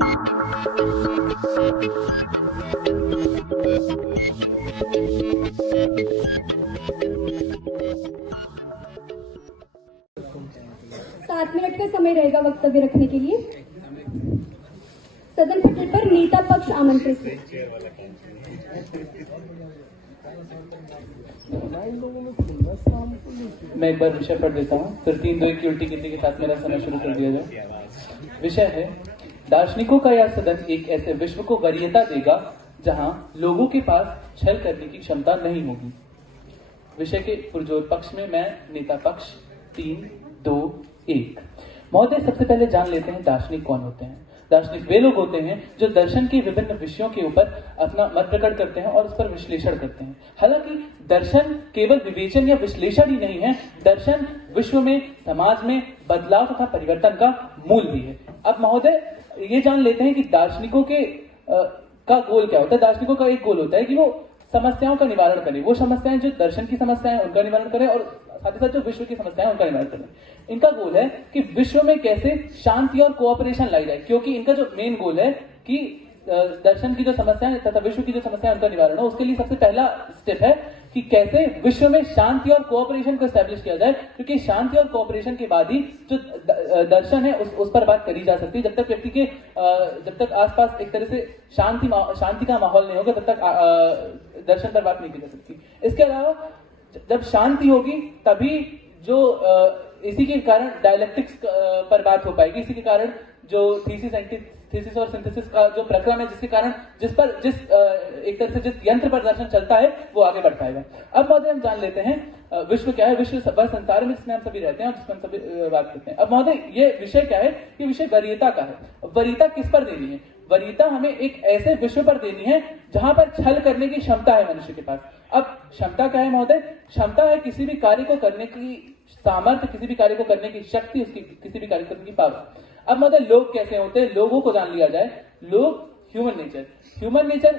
7 minute का समय रहेगा वक्तव्य रखने के लिए। सदन पटल पर नेता पक्ष आमंत्रित है। मैं एक बार विषय पढ़ देता हूँ, फिर 3-2-1 की उल्टी गिनती के साथ मेरा समय शुरू कर दिया जाए। विषय है, दार्शनिकों का यह सदन एक ऐसे विश्व को वरीयता देगा जहां लोगों के पास छल करने की क्षमता नहीं होगी। विषय के पुरजोर पक्ष में मैं नेता पक्ष 3-2-1। महोदय, सबसे पहले जान लेते हैं दार्शनिक कौन होते हैं। दार्शनिक वे लोग होते हैं जो दर्शन के विभिन्न विषयों के ऊपर अपना मत प्रकट करते हैं और उस पर विश्लेषण करते हैं। हालांकि दर्शन केवल विवेचन या विश्लेषण ही नहीं है, दर्शन विश्व में, समाज में बदलाव तथा परिवर्तन का मूल भी है। अब महोदय ये जान लेते हैं कि दार्शनिकों के का गोल क्या होता है। दार्शनिकों का एक गोल होता है कि वो समस्याओं का निवारण करें। वो समस्याएं जो दर्शन की समस्याएं उनका निवारण करें और साथ ही साथ जो विश्व की समस्याएं उनका निवारण करें। इनका गोल है कि विश्व में कैसे शांति और कोऑपरेशन लाई जाए, क्योंकि इनका जो मेन गोल है कि दर्शन की जो समस्याएं तथा विश्व की जो समस्याएं उनका निवारण हो, उसके लिए सबसे पहला स्टेप है कि कैसे विश्व में शांति और कोऑपरेशन को एस्टैब्लिश किया जाए, क्योंकि शांति और कोऑपरेशन के बाद ही जो दर्शन है उस पर बात करी जा सकती है। जब तक व्यक्ति के जब तक आसपास एक तरह से शांति का माहौल नहीं होगा, तब तक दर्शन पर बात नहीं की जा सकती। इसके अलावा जब शांति होगी तभी जो इसी के कारण डायलेक्टिक्स पर बात हो पाएगी। इसी के कारण जो थीसिस और सिंथेसिस का जो प्रक्रम है, जिसके कारण जिस एक तरह से जिस यंत्र पर दर्शन चलता है वो आगे बढ़ पाएगा। अब महोदय हम जान लेते हैं विश्व क्या है। विश्व वह संसार में जिसमें हम सभी रहते हैं और जिसमें हम सभी बात करते हैं। अब महोदय ये विषय क्या है? ये विषय वरीयता का है। वरीयता किस पर देनी है? वरीयता हमें एक ऐसे विश्व पर देनी है जहां पर छल करने की क्षमता है मनुष्य के पास। अब क्षमता क्या है महोदय? क्षमता है किसी भी कार्य को करने की सामर्थ्य, किसी भी कार्य को करने की शक्ति, उसकी किसी भी कार्य करने की पावर। अब मतलब लोग कैसे होते हैं, लोगों को जान लिया जाए। लोग, ह्यूमन नेचर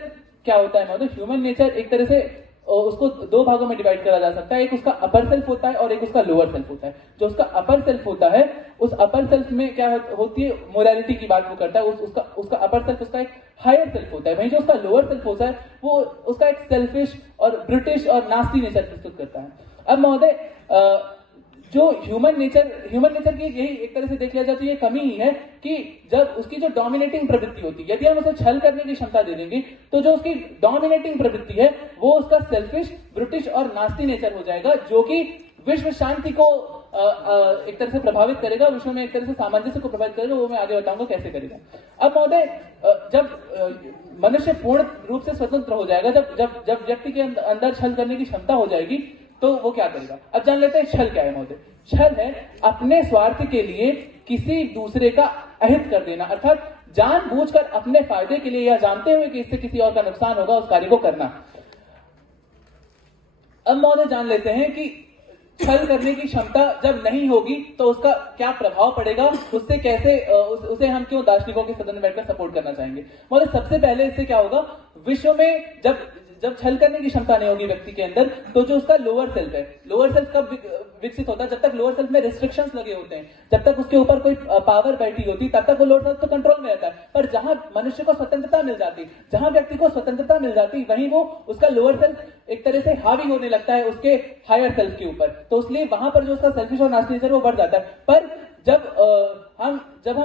क्या होता है महोदय? ह्यूमन नेचर एक तरह से उसको दो भागों में डिवाइड करा जा सकता है। एक उसका अपर सेल्फ होता है और एक उसका लोअर सेल्फ होता है। जो उसका अपर सेल्फ होता है, उस अपर सेल्फ में क्या होती है, मोरालिटी की बात वो करता है। उसका अपर सेल्फ उसका एक हायर सेल्फ होता है। वहीं जो उसका लोअर सेल्फ होता है वो उसका एक सेल्फिश और ब्रिटिश और नास्ती नेचर प्रस्तुत करता है। अब महोदय जो ह्यूमन नेचर की यही एक तरह से देख लिया जाए तो ये कमी ही है कि जब उसकी जो डोमिनेटिंग प्रवृत्ति होती है, यदि हम उसे छल करने की क्षमता दे देंगे तो जो उसकी डोमिनेटिंग प्रवृत्ति है वो उसका सेल्फिश, ब्रिटिश और नास्ती नेचर हो जाएगा, जो कि विश्व शांति को एक तरह से प्रभावित करेगा, विश्व में एक तरह से सामंजस्य को प्रभावित करेगा। वो मैं आगे बताऊंगा कैसे करेगा। अब महोदय जब मनुष्य पूर्ण रूप से स्वतंत्र हो जाएगा, जब व्यक्ति के अंदर छल करने की क्षमता हो जाएगी, तो वो क्या करेगा? अब जान लेते हैं छल क्या है महोदय। छल है अपने स्वार्थ के लिए किसी दूसरे का अहित कर देना, अर्थात जानबूझकर अपने फायदे के लिए या जानते हुए कि इससे किसी और का नुकसान होगा उस कार्य को करना। अब महोदय जान लेते हैं कि छल करने की क्षमता जब नहीं होगी तो उसका क्या प्रभाव पड़ेगा, उससे कैसे उसे हम क्यों दार्शनिकों के सदन में बैठकर सपोर्ट करना चाहेंगे। महोदय सबसे पहले इससे क्या होगा, विश्व में जब छल करने की क्षमता नहीं होगी व्यक्ति के अंदर, तो जो उसका लोअर सेल्फ है, लोअर सेल्फ कब विकसित होता है? जब तक लोअर सेल्फ में रिस्ट्रिक्शंस लगे होते हैं, जब तक उसके ऊपर कोई पावर बैठी होती, तब तक वो लोअर सेल्फ तो कंट्रोल में रहता है। पर जहां मनुष्य को स्वतंत्रता मिल जाती, जहां व्यक्ति को स्वतंत्रता मिल जाती, वहीं वो उसका लोअर सेल्फ एक तरह से हावी होने लगता है उसके हायर सेल्फ के ऊपर। तो इसलिए वहां पर जो उसका सेल्फिश और नास्टी नेचर वो बढ़ जाता है। पर जब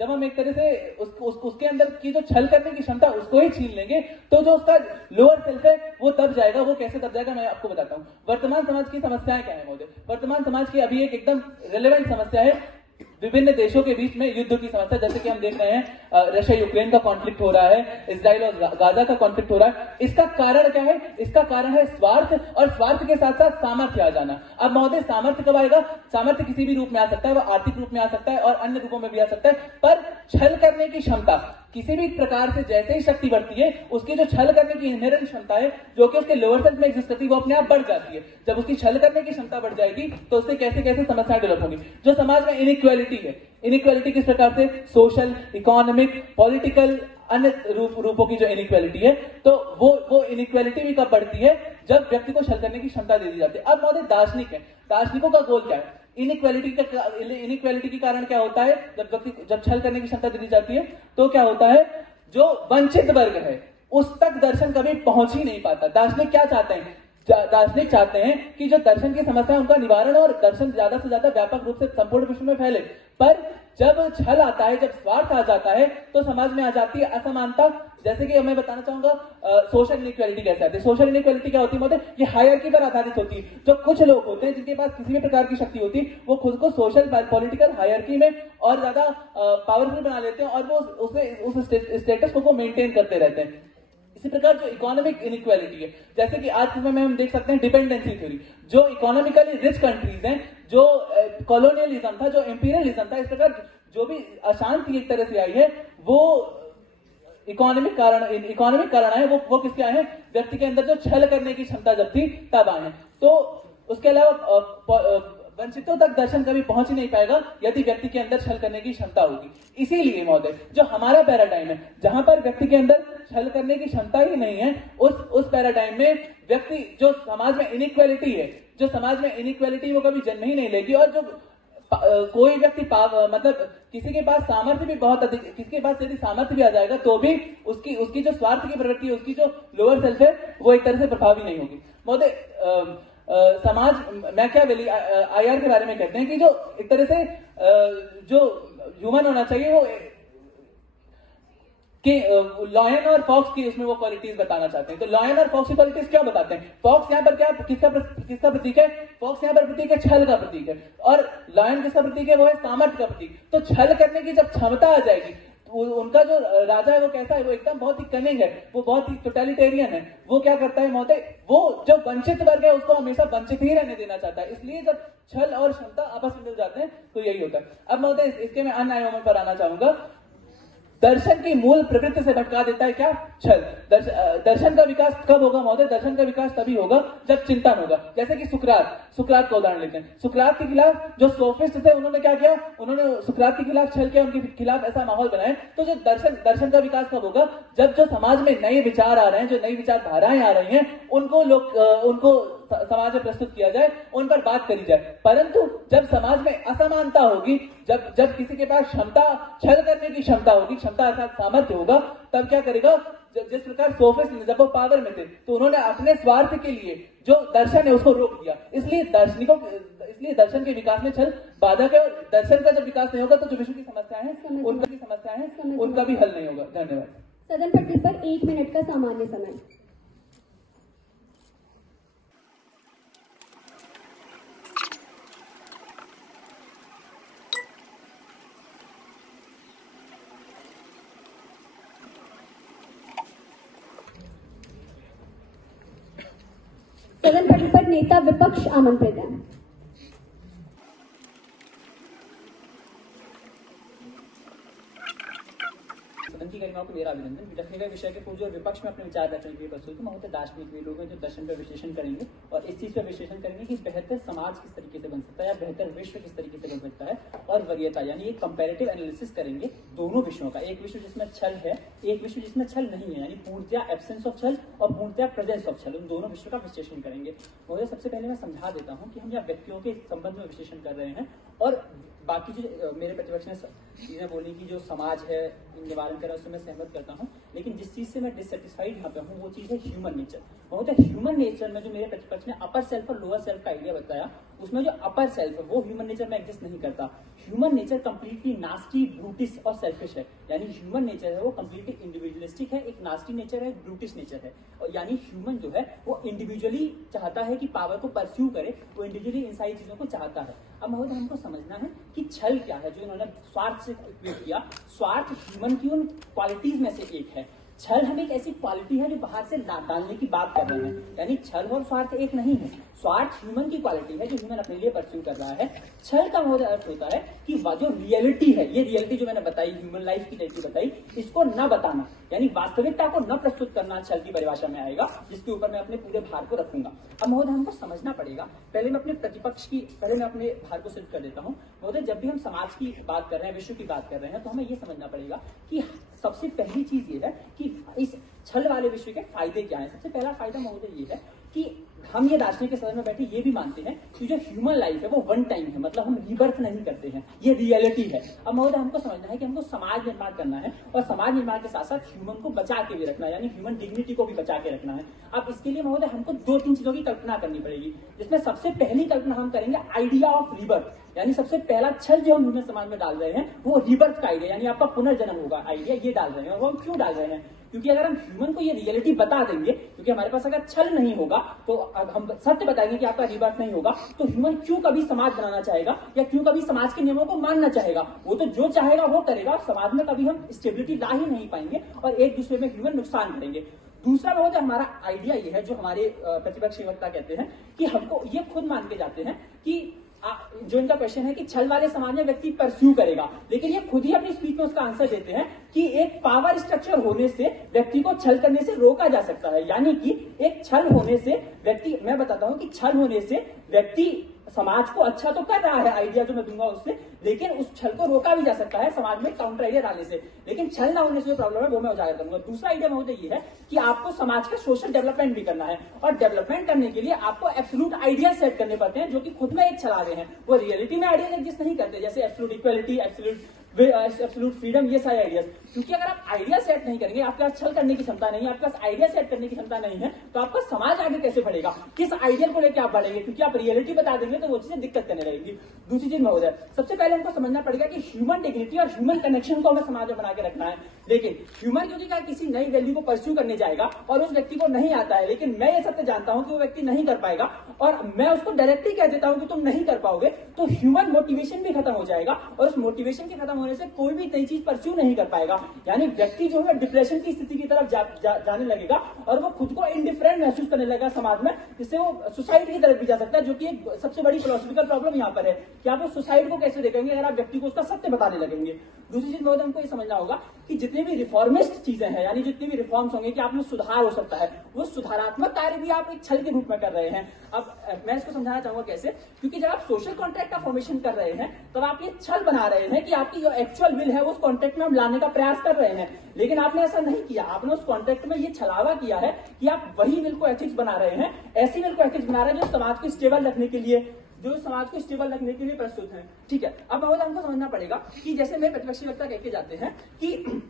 हम एक तरह से उसके अंदर की जो छल करने की क्षमता उसको ही छीन लेंगे, तो जो उसका लोअर सेल्फ है वो दब जाएगा। वो कैसे दब जाएगा मैं आपको बताता हूँ। वर्तमान समाज की समस्याएं क्या है महोदय? वर्तमान समाज की अभी एक एकदम रिलेवेंट समस्या है विभिन्न देशों के बीच में युद्ध की समस्या। जैसे कि हम देख रहे हैं रशिया यूक्रेन का कॉन्फ्लिक्ट हो रहा है, इजराइल और गाजा का कॉन्फ्लिक्ट हो रहा है। इसका कारण क्या है? इसका कारण है स्वार्थ, और स्वार्थ के साथ साथ सामर्थ्य आ जाना। अब महोदय सामर्थ्य कब आएगा? सामर्थ्य किसी भी रूप में आ सकता है, वो आर्थिक रूप में आ सकता है और अन्य रूपों में भी आ सकता है। पर छल करने की क्षमता किसी भी प्रकार से जैसे ही शक्ति बढ़ती है, उसकी जो छल करने की इनहेरेंट क्षमता है जो कि उसके लोअर सेल्फ में एग्जिस्ट करती है, वो अपने आप बढ़ जाती है। जब उसकी छल करने की क्षमता बढ़ जाएगी तो उससे कैसे कैसे समस्याएं डेवलप होंगी। जो समाज में इनइक्वालिटी है, इनइक्वालिटी किस प्रकार से? सोशल, इकोनॉमिक, पॉलिटिकल, अन्य रूपों की जो इनइक्वालिटी है, तो वो इनइक्वालिटी भी कब बढ़ती है? जब व्यक्ति को छल करने की क्षमता दे दी जाती है। अब महोदय दार्शनिक है, दार्शनिकों का गोल क्या है? इनइक्वालिटी के कारण क्या होता है, जब छल करने की क्षमता दी जाती है तो क्या होता है, जो वंचित वर्ग है उस तक दर्शन कभी पहुंच ही नहीं पाता। दार्शनिक क्या चाहते हैं, दार्शनिक चाहते हैं कि जो दर्शन की समस्या है उनका निवारण और दर्शन ज्यादा से ज्यादा व्यापक रूप से संपूर्ण विश्व में फैले। पर जब छल आता है, जब स्वार्थ आ जाता है, तो समाज में आ जाती है असमानता। जैसे कि मैं बताना चाहूंगा सोशल इनइक्वालिटी कैसे आती है। सोशल इनइक्वालिटी क्या होती है मतलब, ये हायरार्की पर आधारित होती है। जो कुछ लोग होते हैं जिनके पास किसी भी प्रकार की शक्ति होती है, वो खुद को सोशल पॉलिटिकल हायरार्की में और ज्यादा पावरफुल बना लेते हैं और वो उस स्टेटस को मेंटेन करते रहते हैं। इसी प्रकार जो इकोनॉमिक इनइक्वालिटी है, जैसे कि आज के समय में हम देख सकते हैं डिपेंडेंसी थ्योरी, जो इकोनॉमिकली रिच कंट्रीज हैं, जो कॉलोनियलिज्म था, जो इंपीरियलिज्म था, इस प्रकार जो भी अशांति एक तरह से आई है, वो इकोनॉमिक कारण है, वो किसके आए हैं, व्यक्ति के अंदर जो छल करने की क्षमता जब थी तब आए हैं। तो उसके अलावा वंचितों तक दर्शन कभी पहुंच ही नहीं पाएगा यदि व्यक्ति के अंदर छल करने की क्षमता होगी। इसीलिए महोदय, जो हमारा पैराडाइम है, जहां पर व्यक्ति के अंदर छल करने की क्षमता ही नहीं है, उस पैराडाइम में व्यक्ति, जो समाज में इनइक्वालिटी है, वो कभी जन्म ही नहीं लेगी। और जो कोई व्यक्ति मतलब किसी के पास सामर्थ्य भी बहुत अधिक, किसी के पास यदि सामर्थ्य भी आ जाएगा तो भी उसकी जो स्वार्थ की प्रवृत्ति है, उसकी जो लोअर सेल्फ है, वो एक तरह से प्रभावी नहीं होगी। महोदय, समाज मैकियावेली आईआर के बारे में कहते हैं कि जो एक तरह से जो ह्यूमन होना चाहिए, वो कि लॉयन और फॉक्स की उसमें वो क्वालिटीज बताना चाहते हैं। तो लॉयन और फॉक्स की क्वालिटीज क्या बताते हैं? फॉक्स यहाँ पर क्या किसका प्रतीक है? फॉक्स यहाँ पर प्रतीक है, छल का प्रतीक है। और लॉयन किसका प्रतीक है? वो है सामर्थ्य का प्रतीक। तो छल करने की जब क्षमता आ जाएगी, उनका जो राजा है वो कैसा है? वो एकदम बहुत ही कनिंग है, वो बहुत ही टोटलिटेरियन है। वो क्या करता है महोदय, वो जो वंचित वर्ग है उसको हमेशा वंचित ही रहने देना चाहता है। इसलिए जब छल और क्षमता आपस में मिल जाते हैं तो यही होता है। अब महोदय, इसके मैं अन्य आयामों पर आना चाहूंगा। दर्शन की मूल प्रवृत्ति से भटका देता है क्या? छल। दर्शन का विकास कब होगा महोदय? दर्शन का विकास तभी होगा जब चिंतन होगा। जैसे कि सुकरात का उदाहरण लेते हैं। सुकरात के खिलाफ जो सोफिस्ट थे, उन्होंने क्या किया? उन्होंने सुकरात के खिलाफ छल किया, उनके खिलाफ ऐसा माहौल बनाया। तो जो दर्शन का विकास कब होगा? जब जो समाज में नए विचार आ रहे हैं, जो नई विचारधाराएं आ रही हैं, उनको समाज में प्रस्तुत किया जाए, उन पर बात करी जाए। परंतु जब समाज में असमानता होगी, जब किसी के पास क्षमता, छल करने की क्षमता होगी, क्षमता अर्थात सामर्थ्य होगा, तब क्या करेगा? जिस प्रकार सोफिस्ट जब वो पावर में थे, तो उन्होंने अपने स्वार्थ के लिए जो दर्शन है उसको रोक दिया। इसलिए दर्शन के विकास में छल बाधक है। और दर्शन का जब विकास नहीं होगा तो जो विश्व की समस्याएं हैं उनका भी हल नहीं होगा। धन्यवाद। सदन पटल पर 1 मिनट का सामान्य समय। सदन पटल पर नेता विपक्ष आमंत्रित है। सदन की गरिमा को मेरा अभिनंदन। रखने गए विषय के पूर्व और विपक्ष में अपने विचार रखने के लिए प्रस्तुत महोदय दार्शनिक वे लोग हैं जो दर्शन पर विश्लेषण करेंगे और इस चीज पर विश्लेषण करेंगे कि बेहतर समाज किस तरीके से बन सकता है या बेहतर विश्व किस तरीके से बन सकता है, और वरीयता यानी एक कंपैरेटिव एनालिसिस करेंगे दोनों विषयों का। एक विश्व जिसमें छल है, एक विश्व जिसमें छल नहीं है, यानी पूर्णतया एब्सेंस ऑफ छल और पूर्णतया प्रेजेंस ऑफ छल, उन दोनों विषयों का विश्लेषण करेंगे। महोदय, सबसे पहले मैं समझा देता हूँ कि हम यहाँ व्यक्तियों के संबंध में विश्लेषण कर रहे हैं और बाकी जो मेरे प्रतिपक्ष ने चीजें बोली कि जो समाज है निवारण कर रहा है, उससे मैं सहमत करता हूँ। लेकिन जिस चीज से मैं डिससेटिस्फाइड यहाँ पे हूँ वो चीज है ह्यूमन नेचर। बहुत ह्यूमन नेचर में जो मेरे प्रतिपक्ष ने अपर सेल्फ और लोअर सेल्फ का आइडिया बताया, उसमें जो अपर सेल्फ है वो ह्यूमन नेचर में एग्जिस्ट नहीं करता। Human nature completely nasty, brutish और सेल्फिश है। यानी ह्यूमन नेचर है वो कंप्लीटली इंडिविजुअलिस्टिक है, एक नास्टी नेचर है, एक ब्रूटिश नेचर है। और यानी ह्यूमन जो है वो इंडिविजुअली चाहता है कि पावर को परस्यू करे, वो इंडिविजुअली इन सारी चीजों को चाहता है। अब महोदय, हमको समझना है कि छल क्या है, जो इन्होंने स्वार्थ से इक्वेट किया। स्वार्थ ह्यूमन की उन क्वालिटीज में से एक है। छल हमें एक ऐसी क्वालिटी है जो बाहर से डालने की बात कर रहे हैं, यानी छल और स्वार्थ एक नहीं है। स्वार्थ ह्यूमन की क्वालिटी है जो ह्यूमन अपने लिए परस्यू कर रहा है। छल का बहुत अर्थ होता है कि जो रियलिटी है, ये रियलिटी जो मैंने बताई, ह्यूमन लाइफ की रियलिटी बताई, इसको न बताना, यानी वास्तविकता को न प्रस्तुत करना छल की परिभाषा में आएगा, जिसके ऊपर मैं अपने पूरे भार को रखूंगा। अब महोदय, हमको समझना पड़ेगा, पहले मैं अपने भार को सिद्ध कर देता हूँ। महोदय, जब भी हम समाज की बात कर रहे हैं, विश्व की बात कर रहे हैं, तो हमें ये समझना पड़ेगा कि सबसे पहली चीज ये है कि इस छल वाले विश्व के फायदे क्या है। सबसे पहला फायदा महोदय ये है कि हम ये दार्शनिक के सदन में बैठे ये भी मानते हैं कि जो ह्यूमन लाइफ है वो वन टाइम है, मतलब हम रीबर्थ नहीं करते हैं, ये रियलिटी है। अब महोदय हमको समझना है कि हमको समाज निर्माण करना है और समाज निर्माण के साथ साथ ह्यूमन को बचा के भी रखना है, यानी ह्यूमन डिग्निटी को भी बचा के रखना है। अब इसके लिए महोदय हमको 2-3 चीजों की कल्पना करनी पड़ेगी, जिसमें सबसे पहली कल्पना हम करेंगे आइडिया ऑफ रीबर्थ, यानी सबसे पहला छल जो हम ह्यूमन समाज में डाल रहे हैं वो रीबर्थ का आइडिया, यानी आपका पुनर्जन्म होगा आइडिया, ये डाल रहे हैं। और वो हम क्यों डाल रहे हैं? क्योंकि अगर हम ह्यूमन को ये रियलिटी बता देंगे, क्योंकि हमारे पास अगर छल नहीं होगा तो हम सत्य बताएंगे कि आपका रीबर्थ नहीं होगा, तो ह्यूमन क्यों कभी समाज बनाना चाहेगा या क्यों कभी समाज के नियमों को मानना चाहेगा? वो तो जो चाहेगा वो करेगा, समाज में कभी हम स्टेबिलिटी ला ही नहीं पाएंगे और एक दूसरे में ह्यूमन नुकसान करेंगे। दूसरा बहुत हमारा आइडिया ये है, जो हमारे प्रतिपक्षी वक्ता कहते हैं कि हमको ये खुद मान के जाते हैं कि जो इनका क्वेश्चन है कि छल वाले समाज में व्यक्ति परस्यू करेगा, लेकिन ये खुद ही अपनी स्पीच में उसका आंसर देते हैं कि एक पावर स्ट्रक्चर होने से व्यक्ति को छल करने से रोका जा सकता है, यानी कि एक छल होने से व्यक्ति, मैं बताता हूं कि छल होने से व्यक्ति समाज को अच्छा तो कर रहा है, आइडिया जो मैं दूंगा उससे, लेकिन उस छल को रोका भी जा सकता है समाज में काउंटर आइडिया डालने से। लेकिन छल ना होने से जो प्रॉब्लम है वो मैं उजागर करूंगा। दूसरा आइडिया महोदय ये है कि आपको समाज का सोशल डेवलपमेंट भी करना है, और डेवलपमेंट करने के लिए आपको एब्सोल्यूट आइडिया सेट करने पड़ते हैं जो कि खुद में एक छला रहे हैं, वो रियलिटी में आइडिया एग्जिस्ट नहीं करते, जैसे एब्सोल्यूट इक्वालिटी, एब्सोल्यूट फ्रीडम, ये सारे आइडियाज। क्योंकि अगर आप आइडिया सेट नहीं करेंगे, आपके पास छल करने की क्षमता नहीं है, आपके पास आइडिया सेट करने की क्षमता नहीं है, तो आपका समाज आगे कैसे बढ़ेगा? किस आइडियल को लेकर आप बढ़ेंगे? क्योंकि आप रियलिटी बता देंगे तो वो चीजें दिक्कत करने लगेगी। दूसरी चीज महोदय, सबसे पहले हमको समझना पड़ेगा कि ह्यूमन डिग्निटी और ह्यूमन कनेक्शन को हमें समाज में बना के रखना है। लेकिन ह्यूमन क्योंकि किसी नई वैल्यू को परस्यू करने जाएगा और उस व्यक्ति को नहीं आता है, लेकिन मैं ये सत्य जानता हूं कि वो व्यक्ति नहीं कर पाएगा और मैं उसको डायरेक्टली कह देता हूं कि तुम नहीं कर पाओगे, तो ह्यूमन मोटिवेशन भी खत्म हो जाएगा और उस मोटिवेशन के खत्म होने से कोई भी नई चीज परस्यू नहीं कर पाएगा, यानी व्यक्ति जो है डिप्रेशन की स्थिति की तरफ जाने लगेगा और वो खुद को इंडिफरेंट महसूस करने लगेगा समाज में, जिससे वो सुसाइड की तरफ भी जा सकता है, जो कि एक सबसे बड़ी फिलोसॉफिकल प्रॉब्लम यहाँ पर है कि आप सुसाइड को कैसे देखेंगे अगर आप व्यक्ति को उसका सत्य बताने लगेंगे। दूसरी चीज बहुत हमको ये समझना होगा कि जितने भी रिफॉर्मिस्ट चीजें हैं, यानी जितने भी रिफॉर्म्स होंगे कि आप में सुधार हो सकता है, वो सुधारात्मक कार्य भी आप एक छल के रूप में कर रहे हैं। अब मैं इसको समझाना चाहूंगा कैसे, क्योंकि जब आप सोशल कॉन्ट्रैक्ट का फॉर्मेशन कर रहे हैं तब आप ये छल बना रहे हैं कि आपकी जो एक्चुअल विल है उस कॉन्ट्रैक्ट में हम लाने का प्रयास कर रहे हैं, लेकिन आपने ऐसा नहीं किया, आपने उस कॉन्ट्रैक्ट में ये छलावा किया है कि आप वही विल को एथिक्स बना रहे हैं, ऐसी विल को एथिक्स बना रहे हैं जो समाज को स्टेबल रखने के लिए, प्रस्तुत है। ठीक है, अब महोदय हमको समझना पड़ेगा कि जैसे मेरे प्रतिपक्षी वक्ता कह के जाते हैं कि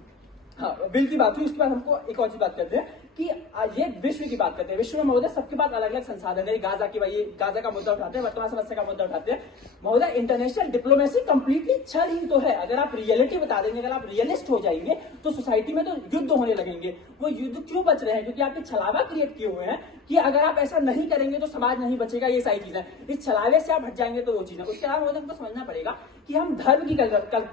हाँ बिल की बात हुई, उसके बाद हमको एक और चीज बात करते हैं कि ये विश्व की बात करते हैं। विश्व में महोदय सबके पास अलग अलग संसाधन है, गाजा की भाई गाजा का मुद्दा उठाते हैं, वर्तमान समस्या का मुद्दा उठाते हैं। महोदय इंटरनेशनल डिप्लोमेसी कंप्लीटली छल ही तो है। अगर आप रियलिटी बता देंगे, अगर आप रियलिस्ट हो जाएंगे तो सोसाइटी में तो युद्ध होने लगेंगे। वो युद्ध क्यों बच रहे हैं? क्योंकि आपके छलावा क्रिएट किए हुए हैं कि अगर आप ऐसा नहीं करेंगे तो समाज नहीं बचेगा, ये सारी चीजें, इस छलावे से आप हट जाएंगे तो वो चीजें। उसके अलावा महोदय हमको समझना पड़ेगा कि हम धर्म की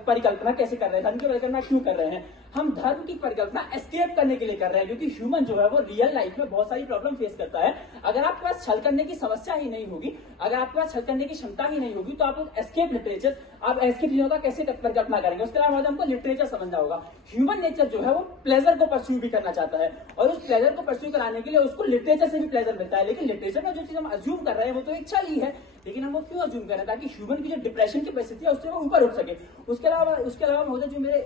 परिकल्पना कैसे कर रहे हैं, धर्म की परिकल्पना क्यों कर रहे हैं। हम धर्म की परिकल्पना एस्केप करने के लिए कर रहे हैं, क्योंकि ह्यूमन जो है वो रियल लाइफ में बहुत सारी प्रॉब्लम फेस करता है। अगर आपके पास छल करने की समस्या ही नहीं होगी, अगर आपके पास छल करने की क्षमता ही नहीं होगी, तो आप एस्केप लिटरेचर, आप एस्केप चीजों का कैसे परिकल्पना करेंगे। उसके अलावा हमको लिटरेचर समझना होगा। ह्यूमन नेचर जो है वो प्लेजर को परस्यू भी करना चाहता है, और उस प्लेजर को परस्यू कराने के लिए उसको लिटरेचर से भी प्लेजर मिलता है। लेकिन लिटरेचर में जो चीज हम अज्यूम कर रहे हैं वो तो एक छल ही है, लेकिन हम वो क्यों अज्यूम कर रहे हैं? ताकि ह्यूमन की जो डिप्रेशन की परिस्थिति है उससे वो ऊपर उठ सके। उसके अलावा महोदय जो मेरे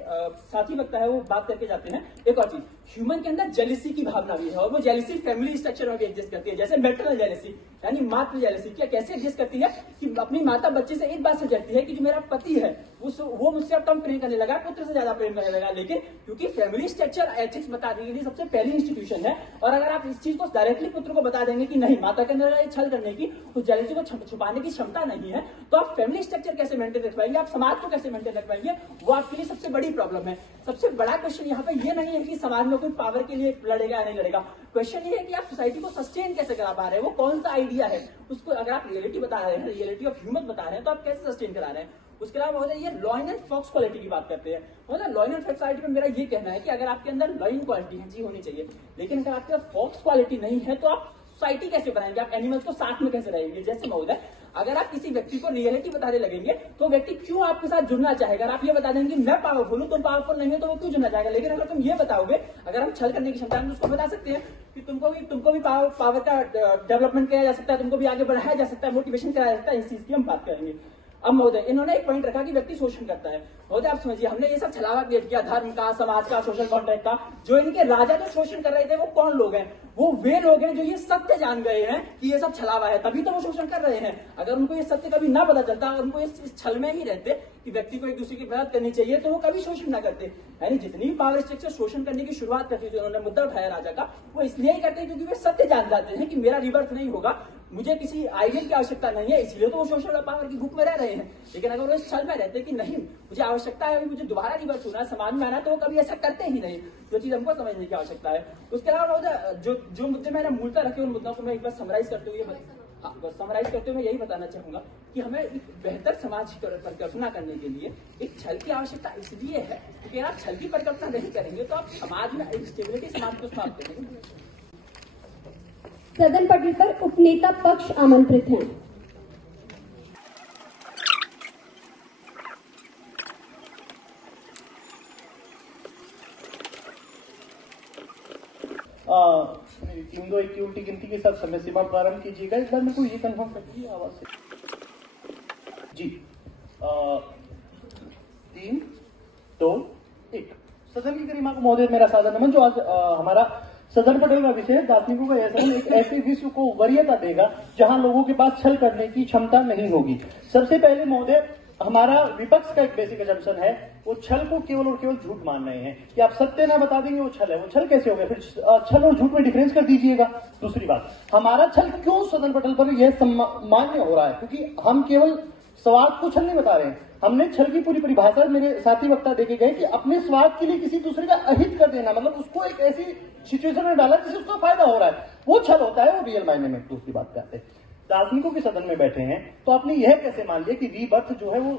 साथी वक्ता है वो बात करके जाते हैं एक और चीज, ह्यूमन के अंदर जेलिसी की भावना भी है, और वो जेलिसी फैमिली स्ट्रक्चर में भी एग्जिस्ट करती है। जैसे मैटरनल जेलिसी यानी मातृ जेलिसी, क्या कैसे एग्जिस्ट करती है कि अपनी माता बच्चे से एक बात से डरती है कि जो मेरा पति है वो मुझसे अब कम प्रेम करने लगा, पुत्र से ज्यादा प्रेम करने लगा। लेकिन क्योंकि फैमिली स्ट्रक्चर एथिक्स बताने के लिए सबसे पहली इंस्टीट्यूशन है, और अगर आप इस चीज को डायरेक्टली पुत्र को बता देंगे कि नहीं, माता के अंदर छल करने की, उस जेलिसी को छुपाने की क्षमता नहीं है, तो आप फैमिली स्ट्रक्चर कैसे मेंटेन रख पाएंगे, आप समाज को कैसे मेंटेन रख पाएंगे? वो आपके लिए सबसे बड़ी प्रॉब्लम है। सबसे बड़ा क्वेश्चन यहाँ पे ये नहीं है कि समाज में कोई पावर के लिए लड़ेगा या नहीं लड़ेगा, क्वेश्चन ये है कि आप सोसाइटी को सस्टेन कैसे करा पा रहे हैं, वो कौन सा आइडिया है उसको। अगर आप रियलिटी बता रहे हैं, रियलिटी ऑफ ह्यूमन बता रहे हैं, तो आप कैसे सस्टेन करा रहे हैं। उसके अलावा महोदय ये लॉइन एंड फॉक्स क्वालिटी की बात करते हैं। मतलब लॉइन एंड फॉक्स क्वालिटी में मेरा ये कहना है कि अगर आपके अंदर लॉइन क्वालिटी है जी होनी चाहिए, लेकिन अगर आपके पास फॉक्स क्वालिटी नहीं है तो आप सोसाइटी कैसे बनाएंगे, आप एनिमल्स को साथ में कैसे रहेंगे। जैसे महोदय अगर आप किसी व्यक्ति को रियलिटी बताने लगेंगे तो व्यक्ति क्यों आपके साथ जुड़ना चाहेगा। अगर आप ये बता देंगे मैं पावरफुल हूं, तुम पावरफुल नहीं हो, तो वो क्यों जुड़ना चाहेगा। लेकिन अगर तुम ये बताओगे, अगर हम छल करने की क्षमता में उसको बता सकते हैं कि तुमको भी पावर का डेवलपमेंट किया जा सकता है, तुमको भी आगे बढ़ाया जा सकता है, मोटिवेशन कराया जा सकता है, इस चीज की हम बात करेंगे। अब महोदय इन्होंने एक पॉइंट रखा कि व्यक्ति शोषण करता है। महोदय आप समझिए, हमने ये सब छलावा क्रिएट किया, धर्म का, समाज का, सोशल कॉन्ट्रैक्ट का। जो इनके राजा जो शोषण कर रहे थे वो कौन लोग हैं? वो वे लोग हैं जो ये सत्य जान गए हैं कि ये सब छलावा है, तभी तो वो शोषण कर रहे हैं। अगर उनको ये सत्य कभी ना पता चलता, अगर उनको इस छल में ही रहते कि व्यक्ति को एक दूसरे की मदद करनी चाहिए, तो वो कभी शोषण ना करते। यानी जितनी पावर स्ट्रक्चर शोषण करने की शुरुआत करती थी, उन्होंने मुद्दा उठाया राजा का, वो इसलिए ही करते हैं क्योंकि वे सत्य जान जाते हैं कि मेरा रिबर्थ नहीं होगा, मुझे किसी आइडियल की आवश्यकता नहीं है, इसलिए तो वो शोषण और पावर की भूख में रह रहे हैं। लेकिन अगर वो इस छल में रहते कि नहीं मुझे आवश्यकता है, मुझे दोबारा रिबर्थ होना है, समाज में आना है, तो वो कभी ऐसा करते ही नहीं। जो चीज हमको समझने की आवश्यकता है। उसके अलावा जो मुद्दे मैंने मूलतः रखे, उन मुद्दों को मैं एक बार समराइज करते हुए समराइज करते हुए मैं यही बताना चाहूंगा कि हमें एक बेहतर समाज की परिकल्पना करने के लिए एक छल की आवश्यकता इसलिए है क्योंकि आप छल की परिकल्पना नहीं करेंगे तो आप समाज में एक स्टेबिलिटी समाज को समाप्त करेंगे। सदन पटल पर उपनेता पक्ष आमंत्रित हैं। टीम 2 की उल्टी गिनती के साथ समय सीमा प्रारंभ कीजिएगा। इस बार मेरे को ये कंफर्म कर दीजिए आवाज से जी। 3, 2, 1। सदन की गरिमा को महोदय मेरा सादर नमन। जो आज हमारा सदन पटल का विषय है, दार्शनिकों का यह सदन एक ऐसे विश्व को वरीयता देगा जहां लोगों के पास छल करने की क्षमता नहीं होगी। सबसे पहले महोदय, हमारा विपक्ष का एक बेसिक अजम्पशन है, वो छल को केवल और केवल झूठ मान रहे हैं कि आप सत्य ना बता देंगे वो छल है। वो छल कैसे हो गया? फिर छल और झूठ में डिफरेंस कर दीजिएगा। दूसरी बात, हमारा छल क्यों सदन पटल पर यह मान्य हो रहा है? क्योंकि हम केवल स्वार्थ को छल नहीं बता रहे हैं। हमने छल की पूरी परिभाषा मेरे साथी वक्ता देके गए कि अपने स्वार्थ के लिए किसी दूसरे का अहित कर देना, मतलब उसको एक ऐसी सिचुएशन में डाला जिससे उसका फायदा हो रहा है, वो छल होता है, वो रियल मायने में। दूसरी बात पे आते हैं, दार्शनिकों के सदन में बैठे हैं तो आपने यह कैसे मान लिया कि रीबर्थ जो है वो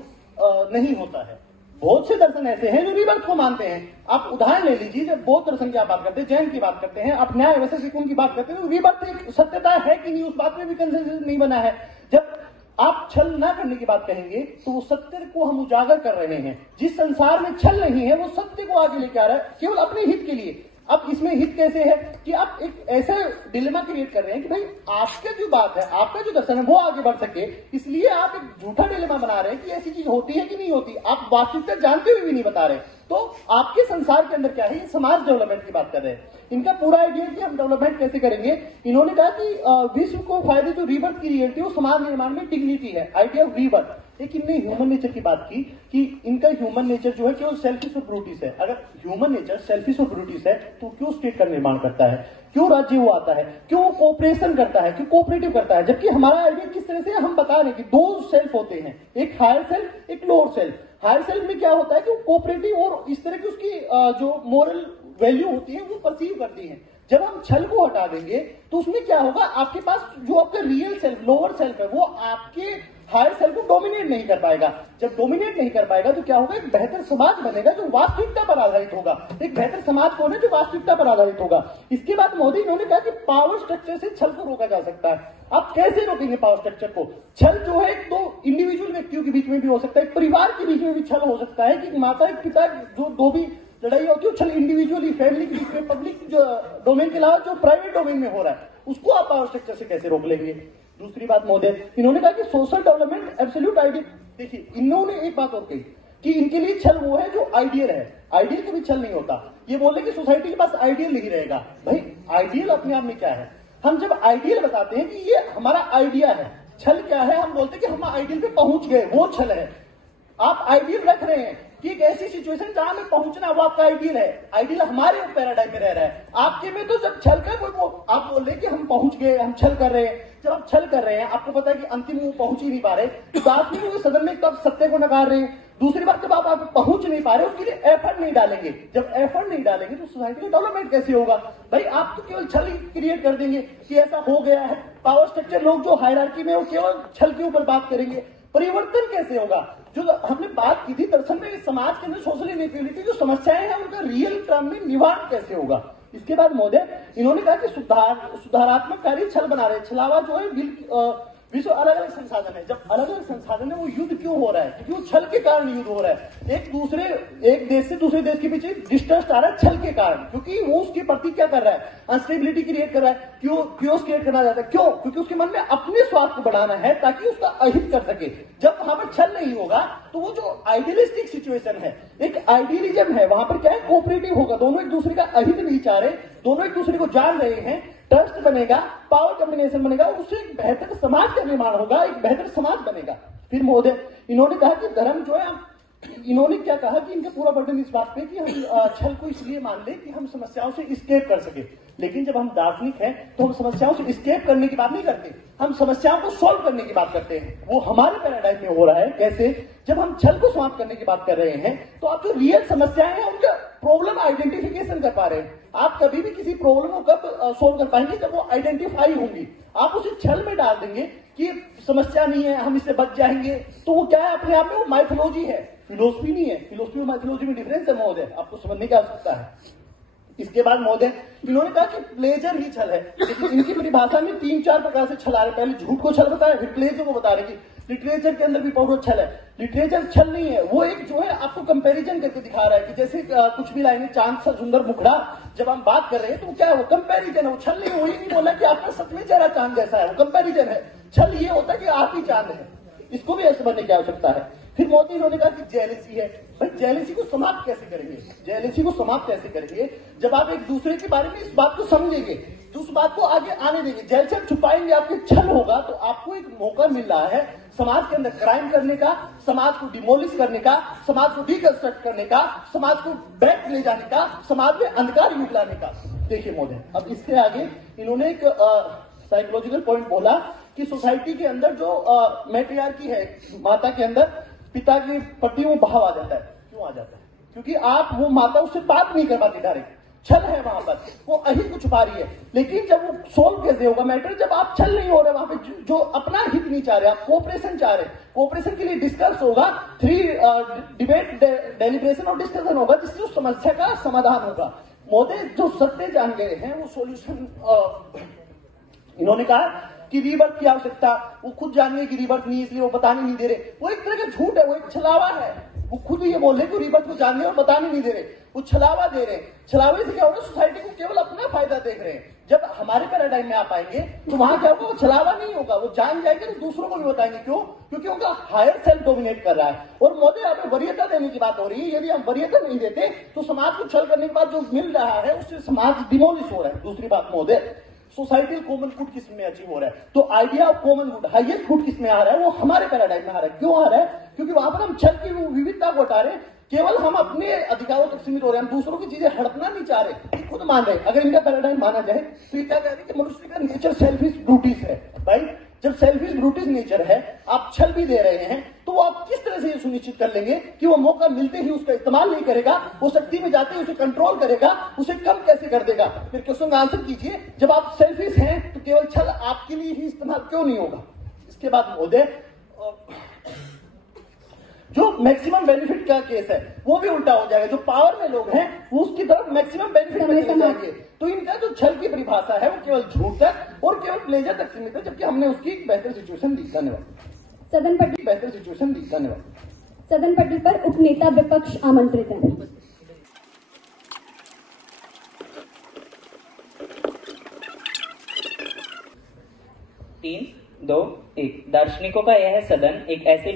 नहीं होता है? बहुत से दर्शन ऐसे हैं जो रीबर्थ को मानते हैं। आप उदाहरण ले लीजिए, जब बौद्ध दर्शन की आप बात करते हैं, जैन की बात करते हैं, आप न्याय वैशेषिक की बात करते हैं, तो रीबर्थ एक सत्यता है कि नहीं, उस बात में भी कंसेंसस नहीं बना है। जब आप छल ना करने की बात कहेंगे तो वो सत्य को हम उजागर कर रहे हैं। जिस संसार में छल नहीं है वो सत्य को आगे लेके आ रहा है केवल अपने हित के लिए। अब इसमें हित कैसे है कि आप एक ऐसा डिलेमा क्रिएट कर रहे हैं कि भाई आपका जो बात है, आपका जो दर्शन है वो आगे बढ़ सके, इसलिए आप एक झूठा डिलेमा बना रहे हैं कि ऐसी चीज होती है कि नहीं होती। आप वास्तविकता जानते हुए भी नहीं बता रहे। तो आपके संसार के अंदर क्या है, ये समाज डेवलपमेंट की बात कर रहे हैं। इनका पूरा आइडिया कि हम डेवलपमेंट कैसे करेंगे। इन्होंने कहा कि विश्व को फायदे जो रीबर्थ की रियलिटी वो समाज निर्माण में डिग्निटी है, आइडिया ऑफ रीबर्थ। लेकिन इनने ह्यूमन नेचर की बात की कि इनका ह्यूमन नेचर जो है केवल सेल्फिश और ब्रूटिश है। अगर ह्यूमन नेचर सेल्फिश और ब्रूटिश है तो क्यों स्टेट का निर्माण करता है, क्यों राज्य वो आता है, क्यों कोऑपरेशन करता है, क्यों कोऑपरेटिव करता है? जबकि हमारा आइडिया किस तरह से हम बता रहे हैं कि दो सेल्फ होते हैं, एक हायर सेल्फ, एक लोअर सेल्फ। हायर सेल्फ में क्या होता है कि वो कोऑपरेटिव और इस तरह की उसकी जो मोरल वैल्यू होती है वो परसीव करती है। जब हम छल को हटा देंगे तो उसमें क्या होगा, आपके पास जो आपका रियल सेल्फ, लोअर सेल्फ है, वो आपके हायर सेल्फ को डोमिनेट नहीं कर पाएगा। जब डोमिनेट नहीं कर पाएगा तो क्या होगा, एक बेहतर समाज बनेगा जो वास्तविकता पर आधारित होगा। एक बेहतर समाज कौन है? जो वास्तविकता पर आधारित होगा। इसके बाद मोदी इन्होंने कहा कि पावर स्ट्रक्चर से छल को रोका जा सकता है। आप कैसे रोकेंगे पावर स्ट्रक्चर को? छल जो है दो इंडिविजुअल व्यक्तियों के बीच में भी हो सकता है, एक परिवार के बीच में भी छल हो सकता है कि माता एक पिता जो दो भी लड़ाई होती है, छल इंडिविजुअली फैमिली के बीच में, पब्लिक जो डोमेन के अलावा जो प्राइवेट डोमेन में हो रहा है उसको आप पावर स्ट्रक्चर से कैसे रोक लेंगे? दूसरी बात महोदय, इन्होंने कहा कि सोशल डेवलपमेंट एब्सोल्यूट आइडियल। देखिए, इन्होंने एक बात और कही कि इनके लिए छल वो है जो आइडियल है। आइडियल कभी छल नहीं होता। ये बोले कि सोसाइटी के पास आइडियल नहीं रहेगा। भाई आइडियल अपने आप में क्या है? हम जब आइडियल बताते हैं कि ये हमारा आइडिया है, छल क्या है? हम बोलते हैं कि हम आइडियल पे पहुंच गए, वो छल है। आप आइडियल रख रहे हैं कि एक ऐसी सिचुएशन जहां में पहुंचना वो आपका आइडियल है। आइडियल हमारे पैराडाइम में रह रहा है। आपके में तो जब छल का वो आप बोल रहे कि हम पहुंच गए, हम छल कर रहे हैं। जब आप छल कर रहे हैं, आपको पता है कि अंतिम वो पहुंच ही नहीं पा रहे, तो बात में वो सदन में तब सत्य को नकार रहे हैं। दूसरी बात, जब आप पहुंच नहीं पा रहे उसके लिए एफर्ट नहीं डालेंगे। जब एफर्ट नहीं डालेंगे तो सोसाइटी का डेवलपमेंट कैसे होगा? भाई आप तो केवल छल क्रिएट कर देंगे कि ऐसा हो गया है। पावर स्ट्रक्चर लोग जो हायरार्की में वो केवल छल के ऊपर बात करेंगे। परिवर्तन कैसे होगा? जो हमने बात की थी दर्शन में, समाज के अंदर सोशल इनइक्वालिटी जो समस्याएं हैं उनका रियल टर्म में निवारण कैसे होगा? इसके बाद महोदय इन्होंने कहा कि सुधारात्मक कार्य छल बना रहे। छलावा जो है विश्व अलग अलग संसाधन है। जब अलग अलग संसाधन है, वो युद्ध क्यों हो रहा है? क्योंकि वो छल के कारण युद्ध हो रहा है। एक देश से दूसरे देश के पीछे डिस्ट्रस्ट आ रहा है छल के कारण, क्योंकि वो उसके प्रति क्या कर रहा है? अनस्टेबिलिटी क्रिएट कर रहा है। क्यों क्रिएट करना चाहता है? क्यों? क्योंकि उसके मन में अपने स्वार्थ को बढ़ाना है ताकि उसका अहित कर सके। जब वहां पर छल नहीं होगा तो वो जो आइडियलिस्टिक सिचुएशन है, एक आइडियलिज्म है, वहां पर क्या है? कोऑपरेटिव होगा, दोनों एक दूसरे का अहित नहीं चाह रहे, दोनों एक दूसरे को जान रहे हैं, ट्रस्ट बनेगा, पावर कॉम्बिनेशन बनेगा, उससे एक बेहतर समाज का निर्माण होगा, एक बेहतर समाज बनेगा। फिर महोदय इन्होंने कहा कि धर्म जो है, इन्होंने क्या कहा कि इनका पूरा बर्डन इस बात पे कि हम छल को इसलिए मान ले कि हम समस्याओं से स्केप कर सके। लेकिन जब हम दार्शनिक हैं तो हम समस्याओं से स्केप करने की बात नहीं करते, हम समस्याओं को सॉल्व करने की बात करते हैं। वो हमारे पैराडाइम में हो रहा है। कैसे? जब हम छल को समाप्त करने की बात कर रहे हैं तो आप जो रियल समस्याएं हैं उनका प्रॉब्लम आइडेंटिफिकेशन कर पा रहे हैं। आप कभी भी किसी प्रॉब्लम को कब सोल्व कर पाएंगे? जब वो आइडेंटिफाई होंगी। आप उसे छल में डाल देंगे कि समस्या नहीं है, हम इससे बच जाएंगे, तो वो क्या है? अपने आप में वो माइथोलॉजी है, फिलोसफी नहीं है। फिलोसफी और माइथोलॉजी में डिफरेंस है महोदय, आपको समझने की आवश्यकता है। इसके बाद महोदय इन्होंने कहा कि प्लेजर ही छल है, लेकिन इनकी परिभाषा में 3-4 प्रकार से छल आ रहे। पहले झूठ को छल बताया, फिर प्लेजर को बता रहे कि लिटरेचर के अंदर भी बहुत छल है। लिटरेचर छल नहीं है, वो एक जो है आपको कंपैरिजन करके दिखा रहा है कि जैसे कुछ भी लाइनें, चांद सा सुंदर मुखड़ा, जब हम बात कर रहे हैं तो क्या है? वो कंपैरिजन है, वो छल नहीं। वही नहीं बोला कि आपका सच में चेहरा चांद जैसा है, वो कंपैरिजन है। छल ये होता है कि आप ही चांद है, इसको भी ऐसे बनने की आवश्यकता है। फिर मोदी इन्होंने कहा कि जेलसी है। भाई जेलसी को समाप्त कैसे करेंगे? जेलसी को समाप्त कैसे करेंगे? जब आप एक दूसरे के बारे में इस बात को समझेंगे तो उस बात को आगे आने देंगे। जेल से छुपाएंगे, आपके छल होगा तो आपको एक मौका मिल रहा है समाज के अंदर क्राइम करने का, समाज को डिमोलिश करने का, समाज को डिकंस्ट्रक्ट करने का, समाज को बैक ले जाने का, समाज में अंधकार युग लाने का। देखिए महोदय, अब इसके आगे इन्होंने एक साइकोलॉजिकल पॉइंट बोला कि सोसाइटी के अंदर जो मैट्रियार्की है, माता के अंदर पिता के प्रति वो भाव आ जाता है। क्यों आ जाता है? क्योंकि आप वो माता उससे बात नहीं कर पाती डायरेक्ट, छल है वहां पर, वो अहित को छुपा रही है। लेकिन जब वो सोल्व कैसे होगा मैटर? जब आप छल नहीं हो रहे वहां पे, जो अपना हित नहीं चाह रहे, आप कोऑपरेशन चाह रहे। कोऑपरेशन के लिए डिस्कस होगा, 3 डिबेट, डेलिब्रेशन और डिस्कशन होगा, जिससे उस समस्या का समाधान होगा। मोदी जो सत्य जान गए हैं वो सोल्यूशन, इन्होंने कहा कि रीबर्थ की आवश्यकता, वो खुद जान गए कि रीबर्थ नहीं, इसलिए वो बताने नहीं दे रहे। वो एक तरह का झूठ है, वो एक छलावा है। वो खुद ये बोल रहे कि रीबर्थ को जानने और बताने नहीं दे रहे, वो छलावा दे रहे। छलावे से क्या होगा? सोसाइटी को केवल अपना फायदा देख रहे हैं। जब हमारे पैराडाइम में आप आएंगे तो वहां क्या होगा? वो छलावा नहीं होगा, वो जान जाएंगे तो दूसरों को भी बताएंगे। क्यों? क्योंकि उनका हायर सेल्फ डोमिनेट कर रहा है। और मोदी यहाँ पे वरीयता देने की बात हो रही है। यदि हम वरीयता नहीं देते तो समाज को छल करने के बाद जो मिल रहा है उससे समाज डिमोलिश हो रहा है। दूसरी बात मोदी, सोसाइटल कॉमन गुड किस में अचीव हो रहा है? तो idea of common good, highest good किस में आ रहा है? वो हमारे पैराडाइम में आ रहा है। क्यों आ रहा है? क्योंकि वहां पर हम छल की विविधता को हटा रहे हैं, केवल हम अपने अधिकारों तक सीमित हो रहे हैं, हम दूसरों की चीजें हड़पना नहीं चाह रहे, ये खुद मान रहे। अगर इनका पैराडाइम माना जाए तो ये क्या कह रहे हैं कि मनुष्य का नेचर सेल्फिश ब्रूटिस है। भाई जब सेल्फिश ब्रूटिस नेचर है, आप छल भी दे रहे हैं, तो आप किस तरह से ये सुनिश्चित कर लेंगे कि वो मौका मिलते ही उसका इस्तेमाल नहीं करेगा, वो शक्ति में जाते ही उसे कंट्रोल करेगा, उसे कम कैसे कर देगा? फिर क्वेश्चन का आंसर कीजिए। जब आप सेल्फिश हैं तो केवल छल आपके लिए ही इस्तेमाल क्यों नहीं होगा? इसके बाद महोदय जो मैक्सिमम बेनिफिट का केस है वो भी उल्टा हो जाएगा। जो पावर में लोग हैं वो उसकी तरफ मैक्सिमम बेनिफिट में चले जाएंगे। तो इनका जो छल की परिभाषा है वो केवल झूठ तक और केवल प्लेजर तक सीमित है, जबकि हमने उसकी एक बेहतर सिचुएशन दी। धन्यवाद। सदन पटल बेहतर सिचुएशन दी। धन्यवाद। सदन पटल पर उपनेता विपक्ष आमंत्रित हैं। 3, 2, 1। दार्शनिकों का यह सदन एक ऐसे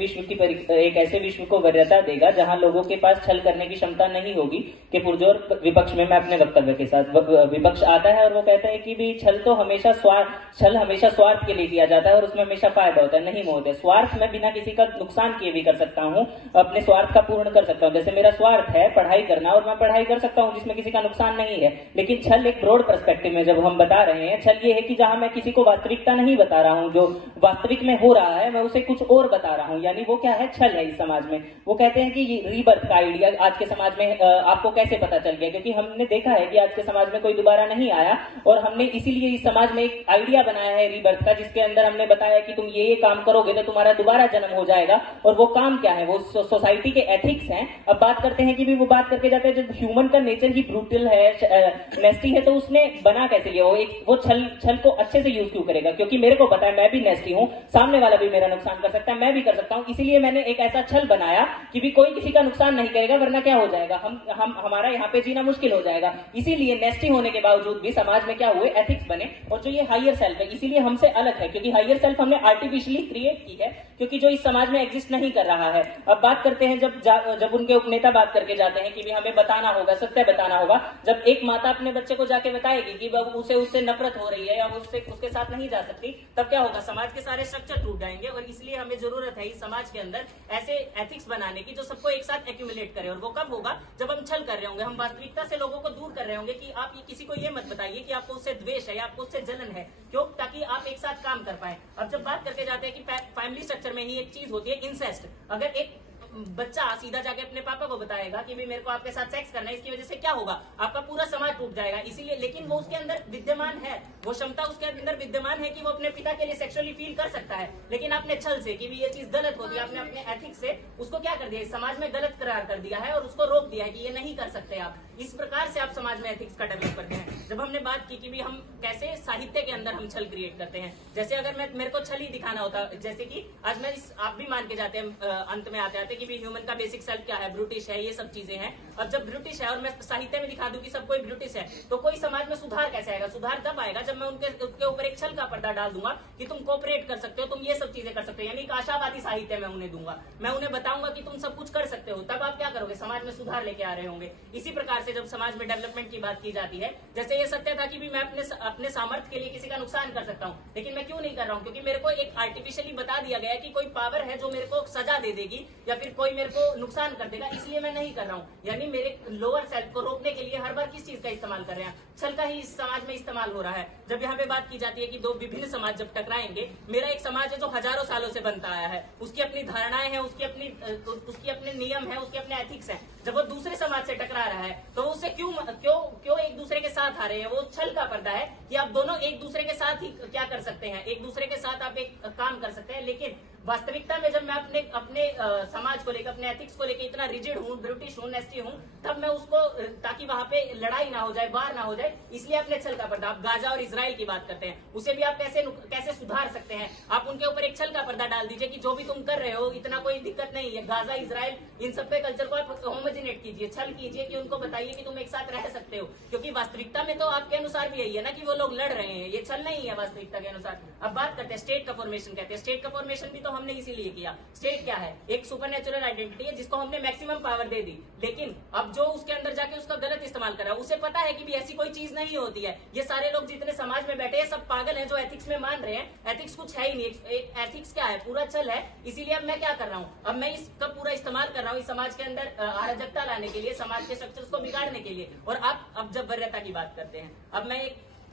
विश्व को वरीयता देगा जहां लोगों के पास छल करने की क्षमता नहीं होगी। कि पुरजोर विपक्ष में मैं अपने वक्तव्य के साथ, विपक्ष आता है और वो कहता है कि भी छल हमेशा स्वार्थ के लिए किया जाता है और उसमें हमेशा फायदा होता है। नहीं महोदय, स्वार्थ मैं बिना किसी का नुकसान किए भी कर सकता हूँ, अपने स्वार्थ का पूर्ण कर सकता हूँ। जैसे मेरा स्वार्थ है पढ़ाई करना और मैं पढ़ाई कर सकता हूँ जिसमें किसी का नुकसान नहीं है। लेकिन छल एक ब्रॉड पर्सपेक्टिव में जब हम बता रहे हैं, छल ये है कि जहां मैं किसी को वास्तविकता नहीं बता रहा हूँ, जो वास्तविक में हो रहा है मैं उसे कुछ और बता रहा हूँ, यानी वो क्या है? छल है इस समाज में। वो कहते हैं कि ये रीबर्थ का आइडिया आज के समाज में आपको कैसे पता चल गया? क्योंकि हमने देखा है कि आज के समाज में कोई दोबारा नहीं आया और हमने इसीलिए इस समाज में एक आइडिया बनाया है रीबर्थ का, जिसके अंदर हमने बताया कि तुम ये काम करोगे तो तुम्हारा दोबारा जन्म हो जाएगा। और वो काम क्या है? वो सोसाइटी के एथिक्स हैं। अब बात करते हैं कि भी वो बात करके जाते हैं जब ह्यूमन का नेचर ही ब्रूटल है, नेस्टी है, तो उसने बना कैसे लिया? वो छल को अच्छे से यूज क्यों करेगा? क्योंकि मेरे को पता है, मैं भी नेस्टी हूं, सामने वाला भी मेरा नुकसान कर सकता है, मैं भी कर सकता हूं। इसीलिए मैंने एक ऐसा छल बनाया कि भी कोई किसी का नुकसान नहीं करेगा, वरना क्या हो जाएगा, हम हमारा यहाँ पे जीना मुश्किल हो जाएगा। इसीलिए नेस्टी होने के बावजूद भी समाज में क्या हुए, एथिक्स बने। और जो ये हायर सेल्फ है, इसीलिए हमसे अलग है, क्योंकि हायर सेल्फ हमने आर्टिफिशियली क्रिएट की है, क्योंकि जो इस समाज में एग्जिस्ट नहीं कर रहा है। अब बात करते हैं, जब उनके उपनेता बात करके जाते हैं कि भी हमें बताना होगा, सत्य बताना होगा। जब एक माता अपने बच्चे को जाके बताएगी कि उसे उससे नफरत हो रही है या उसके साथ नहीं जा सकती, तब क्या होगा, समाज के सारे स्ट्रक्चर टूट जाएंगे। और इसलिए हमें जरूरत है इस समाज के अंदर ऐसे एथिक्स बनाने की जो सबको एक साथ एक्यूमुलेट करे। और वो कब होगा, जब हम छल कर रहे होंगे, हम वास्तविकता से लोगों को दूर कर रहे होंगे कि आप किसी को ये मत बताइए कि आपको उससे द्वेष है या आपको उससे जलन है, क्यों, ताकि आप एक साथ काम कर पाए। अब जब बात करके जाते हैं कि फैमिली स्ट्रक्चर में ही एक चीज होती है इंसेस्ट। अगर एक बच्चा सीधा जाके अपने पापा को बताएगा कि भी मेरे को आपके साथ सेक्स करना है, इसकी वजह से क्या होगा, आपका पूरा समाज टूट जाएगा। इसीलिए, लेकिन वो उसके अंदर विद्यमान है, वो क्षमता उसके अंदर विद्यमान है कि वो अपने पिता के लिए सेक्सुअली फील कर सकता है। लेकिन आपने छल से कि भी ये चीज गलत होती है, आपने अपने एथिक्स से उसको क्या कर दिया, इस समाज में गलत करार कर दिया है और उसको रोक दिया है कि ये नहीं कर सकते आप। इस प्रकार से आप समाज में एथिक्स का डेवलप करते हैं। जब हमने बात की कि भी हम कैसे साहित्य के अंदर हम छल क्रिएट करते हैं, जैसे अगर मेरे को छल ही दिखाना होता, जैसे कि आज मैं आप भी मान के जाते हैं अंत में आते आते कि भी ह्यूमन का बेसिक सेल्फ क्या है, ब्रिटिश है, ये सब चीजें हैं। अब जब ब्रिटिश है और मैं साहित्य में दिखा दूं कि सब कोई ब्रिटिश है, तो कोई समाज में सुधार कैसे आएगा? सुधार तब आएगा जब मैं उनके ऊपर एक छल का पर्दा डाल दूंगा कि तुम कोऑपरेट कर सकते हो, तुम ये सब चीजें कर सकते हो, यानी एक आशावादी साहित्य मैं उन्हें दूंगा, मैं उन्हें बताऊंगा कि तुम सब कुछ कर सकते हो। तब आप क्या करोगे, समाज में सुधार लेके आ रहे होंगे। इसी प्रकार से जब समाज में डेवलपमेंट की बात की जाती है, जैसे ये सत्य था कि भी मैं अपने सामर्थ्य के लिए किसी का नुकसान कर सकता हूँ, लेकिन मैं क्यों नहीं कर रहा हूँ, क्योंकि मेरे को एक आर्टिफिशियली बता दिया गया है कि कोई पावर है जो मेरे को सजा दे देगी या फिर कोई मेरे को नुकसान कर देगा, इसलिए मैं नहीं कर रहा हूँ। यानी मेरे लोअर सेल्फ को रोकने के लिए हर बार किस चीज का इस्तेमाल कर रहे हैं, छल का ही इस समाज में इस्तेमाल हो रहा है। जब यहाँ पे बात की जाती है कि दो विभिन्न समाज जब टकराएंगे, मेरा एक समाज है जो हजारों सालों से बनता आया है, उसकी अपनी धारणाएं हैं, उसकी अपने नियम है, उसके अपने एथिक्स हैं। जब वो दूसरे समाज से टकरा रहा है तो उससे क्यों एक दूसरे के साथ आ रहे हैं? वो छल का पर्दा है कि आप दोनों एक दूसरे के साथ ही क्या कर सकते हैं, एक दूसरे के साथ आप एक काम कर सकते हैं। लेकिन वास्तविकता में जब मैं अपने समाज को लेकर, अपने एथिक्स को लेकर इतना रिजिड हूँ, ब्रिटिश हूँ, नेस्टी हूँ, तब मैं उसको, ताकि वहां पे लड़ाई ना हो जाए, वार ना हो जाए, इसलिए अपने छल का पर्दा। आप गाजा और इजराइल की बात करते हैं, उसे भी आप कैसे सुधार सकते हैं? आप उनके ऊपर एक छल का पर्दा डाल दीजिए कि जो भी तुम कर रहे हो इतना कोई दिक्कत नहीं है। गाजा, इजराइल, इन सब पे कल्चर को आप होमोजिनेट कीजिए, छल कीजिए कि उनको बताइए कि तुम एक साथ रह सकते हो, क्योंकि वास्तविकता में तो आपके अनुसार भी यही है ना कि वो लोग लड़ रहे हैं, ये छल नहीं है वास्तविकता के अनुसार। अब बात करते हैं स्टेट का फॉर्मेशन, कहते हैं स्टेट का फॉर्मेशन भी तो हमने इसीलिए किया। स्टेट क्या है? एक सुपरनेचुरल आइडेंटिटी है जिसको हमने मैक्सिमम पावर दे दी, लेकिन अब जो उसके अंदर जाके उसका गलत इस्तेमाल कर रहा है, उसे पता है कि भी ऐसी कोई चीज नहीं होती है। ये सारे लोग जितने समाज में बैठे हैं सब पागल हैं जो एथिक्स में मान रहे हैं। एथिक्स कुछ है ही नहीं, एथिक्स क्या है? पूरा छल है। इसीलिए अब मैं क्या कर रहा हूँ, अब मैं इसका पूरा इस्तेमाल कर रहा हूँ इस समाज के अंदर अराजकता लाने के लिए, समाज के स्ट्रक्चर्स को बिगाड़ने के लिए। और अब जब वरीयता की बात करते हैं, अब मैं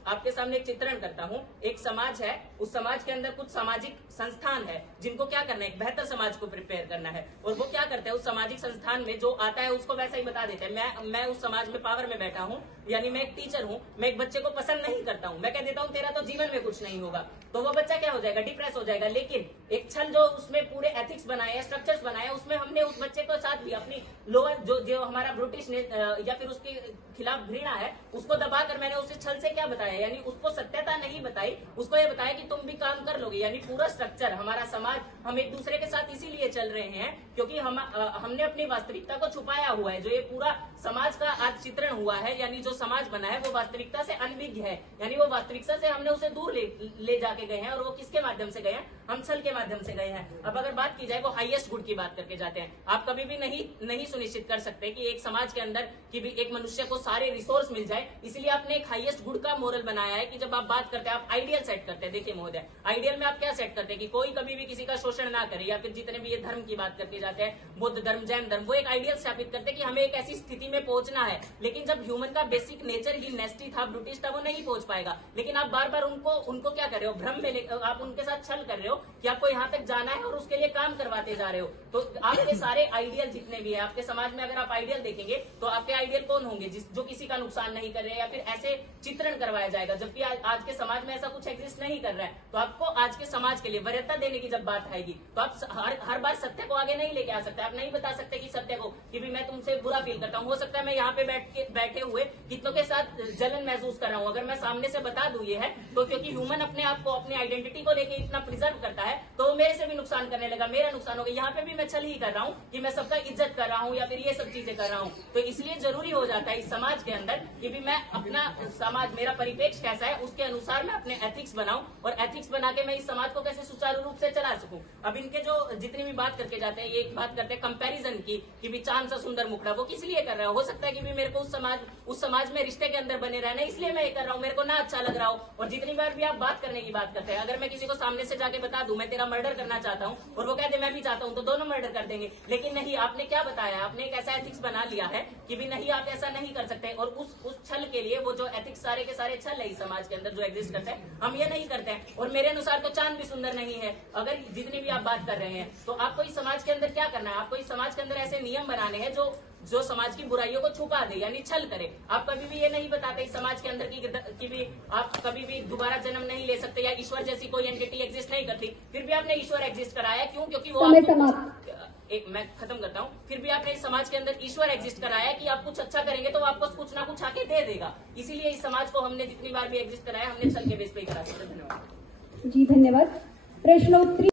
आपके सामने एक चित्रण करता हूँ। एक समाज है, उस समाज के अंदर कुछ सामाजिक संस्थान है जिनको क्या करना है, एक बेहतर समाज को प्रिपेयर करना है। और वो क्या करते हैं, उस सामाजिक संस्थान में जो आता है उसको वैसा ही बता देते हैं। मैं उस समाज में पावर में बैठा हूँ, यानी मैं एक टीचर हूँ, मैं एक बच्चे को पसंद नहीं करता हूँ, मैं कह देता हूँ तेरा तो जीवन में कुछ नहीं होगा, तो वो बच्चा क्या हो जाएगा, डिप्रेस हो जाएगा। लेकिन एक छल जो उसमें पूरे एथिक्स बनाए हैं, स्ट्रक्चर्स बनाए हैं, उसमें हमने उस बच्चे को साथ भी अपनी लोअर जो हमारा ब्रिटिश या फिर उसके खिलाफ घृणा है उसको दबाकर मैंने उसे छल से क्या बताया, यानी उसको सत्यता नहीं बताई, उसको ये बताया कि तुम भी काम कर लोगे। यानी पूरा स्ट्रक्चर, हमारा समाज, हम एक दूसरे के साथ इसीलिए चल रहे हैं क्योंकि हमने अपनी वास्तविकता को छुपाया हुआ है। जो ये पूरा समाज का आज चित्रण हुआ है, यानी जो समाज बना है वो वास्तविकता से अनभिज्ञ है, यानी वो वास्तविकता से हमने उसे दूर ले जाके गए हैं। और वो किसके माध्यम से गए हैं, हम छल के माध्यम से गए हैं। अब अगर बात की जाए, वो हाईएस्ट गुड की बात करके जाते हैं। आप कभी भी नहीं सुनिश्चित कर सकते कि एक समाज के अंदर कि भी एक मनुष्य को सारे रिसोर्स मिल जाए, इसलिए आपने एक हाईएस्ट गुड का मोरल बनाया है कि जब आप बात करते हैं, आप आइडियल सेट करते हैं। देखिए महोदय, आइडियल में आप क्या सेट करते हैं कि कोई कभी भी किसी का शोषण ना करे, या फिर जितने भी ये धर्म की बात करके जाते हैं, बुद्ध धर्म, जैन धर्म, वो एक आइडियल स्थापित करते हैं कि हमें एक ऐसी स्थिति में पहुंचना है। लेकिन जब ह्यूमन का बेसिक नेचर ही नेस्टी था, ब्रिटिश था, वो नहीं पहुंच पाएगा। लेकिन आप बार बार उनको क्या कर रहे हो, भ्रम में आप उनके साथ छल कर रहे हो कि आपको यहाँ तक जाना है और उसके लिए काम करवाते जा रहे हो। तो आपके सारे आइडियल जितने भी है आपके समाज में, अगर आप आइडियल देखेंगे तो आपके आइडियल कौन होंगे, जो किसी का नुकसान नहीं कर रहे, या फिर ऐसे चित्रण करवाए जाएगा, जबकि आज के समाज में ऐसा कुछ एग्जिस्ट नहीं कर रहा है। तो आपको आज के समाज के लिए वरीयता देने की जब बात आएगी तो आप हर बार सत्य को आगे नहीं लेके आ सकते। आप नहीं बता सकते कि सत्य को कि भी मैं तुमसे बुरा फील करता हूँ। हो सकता है मैं यहाँ पे बैठे हुए कितनों के साथ जलन महसूस कर रहा हूँ, अगर मैं सामने से बता दूं ये है तो क्योंकि ह्यूमन अपने आप को अपनी आइडेंटिटी को लेके इतना प्रिजर्व करता है तो मेरे से भी नुकसान करने लगा, मेरा नुकसान होगा। यहाँ पे भी मैं छल ही कर रहा हूँ कि मैं सबका इज्जत कर रहा हूँ या फिर ये सब चीजें कर रहा हूँ। तो इसलिए जरूरी हो जाता है इस समाज के अंदर कि भी मैं अपना समाज, मेरा परिप्रेक्ष्य कैसा है उसके अनुसार मैं अपने एथिक्स बनाऊं और एथिक्स बना के मैं इस समाज को कैसे सुचारू रूप से चला सकूं। अब इनके जो जितनी भी बात करके जाते हैं, ये एक बात करते हैं कंपैरिजन की कि भी चांद सा सुंदर मुखड़ा, वो किस लिए कर रहा है? हो सकता है कि भी मेरे को उस समाज में रिश्ते के अंदर बने रहना, इसलिए मैं ये कर रहा हूँ, मेरे को ना अच्छा लग रहा हो। और जितनी बार भी आप बात करने की बात करते हैं, अगर मैं किसी को सामने से जाके बता दूं मैं तेरा मर्डर करना चाहता हूँ और वो कहते मैं भी चाहता हूँ, तो दोनों मर्डर कर देंगे। लेकिन नहीं, आपने क्या बताया, आपने एक ऐसा एथिक्स बना लिया है कि भी नहीं आप ऐसा नहीं कर सकते। और उस छल के लिए वो जो एथिक्स सारे के सारे छल है इस समाज के अंदर जो एग्जिस्ट करते हैं, हम ये नहीं करते हैं। और मेरे अनुसार तो चांद भी सुंदर नहीं है। अगर जितनी भी आप बात कर रहे हैं तो आपको इस समाज के अंदर क्या करना है? आपको इस समाज के अंदर ऐसे नियम बनाने हैं जो समाज की बुराइयों को छुपा दे, यानी छल करे। आप कभी भी ये नहीं बताते इस समाज के अंदर कि भी आप कभी भी दोबारा जन्म नहीं ले सकते या ईश्वर जैसी कोई एंटिटी एग्जिस्ट नहीं करती। फिर भी आपने ईश्वर एग्जिस्ट कराया, क्यों? क्योंकि वो मैं खत्म करता हूँ। फिर भी आपने इस समाज के अंदर ईश्वर एग्जिस्ट कराया कि आप कुछ अच्छा करेंगे तो आपको कुछ ना कुछ आके दे देगा। इसीलिए इस समाज को हमने जितनी बार भी एग्जिस्ट कराया हमने छल के बेस पे ही करा। धन्यवाद जी, धन्यवाद। प्रश्नोत्तरी